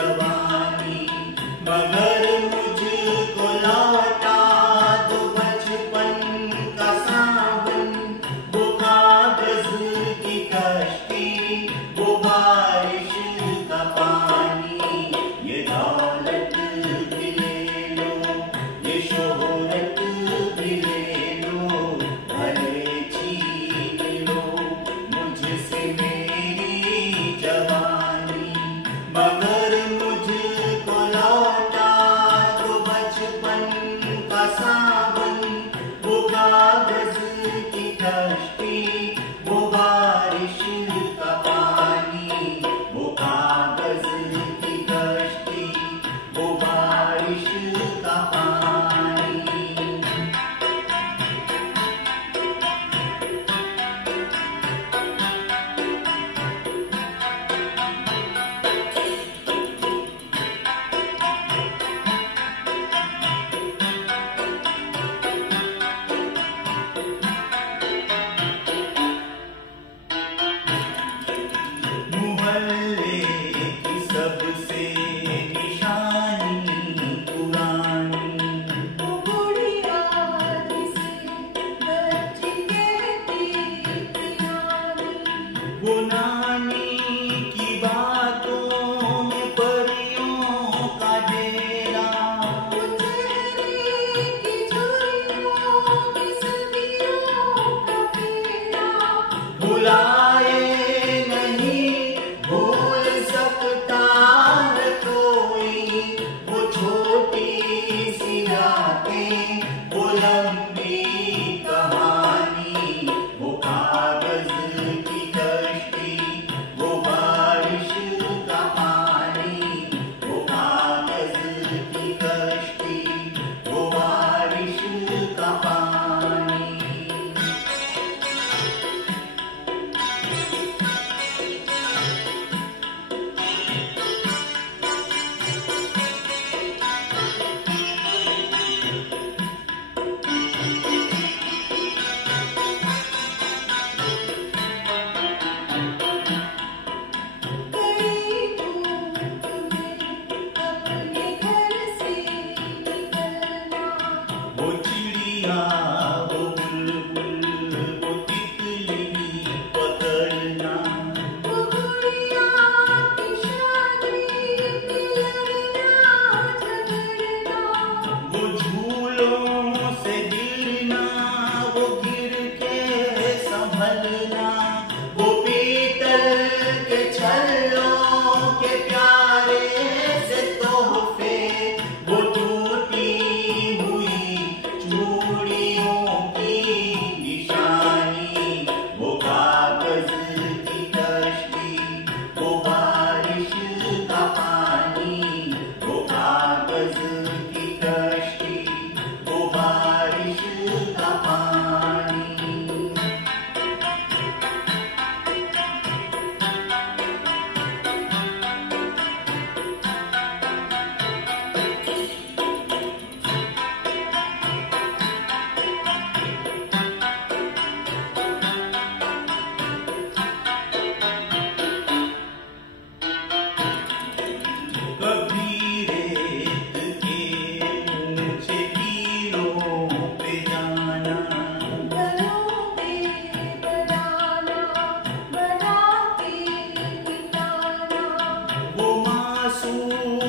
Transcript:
जवानी, मगर मुझको लौटा दो बचपन का सावन, वो कागज की कश्ती, वो बारिश का पानी। ये दौलत भी ले लो, ये शोहरत भी ले लो, भले छीन लो मुझसे मेरी जवानी, मगर मुझको लौटा दो बचपन का सावन, वो कागज की कश्ती, वो बारिश का पानी, वो कागज की कश्ती, वो बारिश का पानी। मोहल्ले की सबसे निशानी पुरानी, वो गुड़िया जिसे बच्ची कहती थी नानी, वो नानी की बातों में परियों का डेरा, वो चेहरे की झुर्रियों में सदियों का फेरा। भुलाए नहीं भूल सकता है कोई, वो छोटी सी रातें, वो लंबी कहानी, वो कागज की कश्ती, वो बारिश का पानी, वो कागज की कश्ती, वो बारिश का पानी। कड़ी धूप में अपने घर से निकलना, वो चिड़िया, वो बुलबुल, वो तितली पकड़ना, वो गुड़िया की शादी में लड़ना झगड़ना, वो झूलों से गिरना, वो गिर के संभलना, वो पीतल के छल्लों के प्यारे से तोहफे, वो टूटी हुई चूड़ियों की निशानी, वो कागज की कश्ती, वो बारिश का पानी, वो कागज की कश्ती, वो बारिश का पानी। कभी रेत के ऊंचे टीलों पे जाना, गलों में गलाना, बना के मिटाना, वो मासूम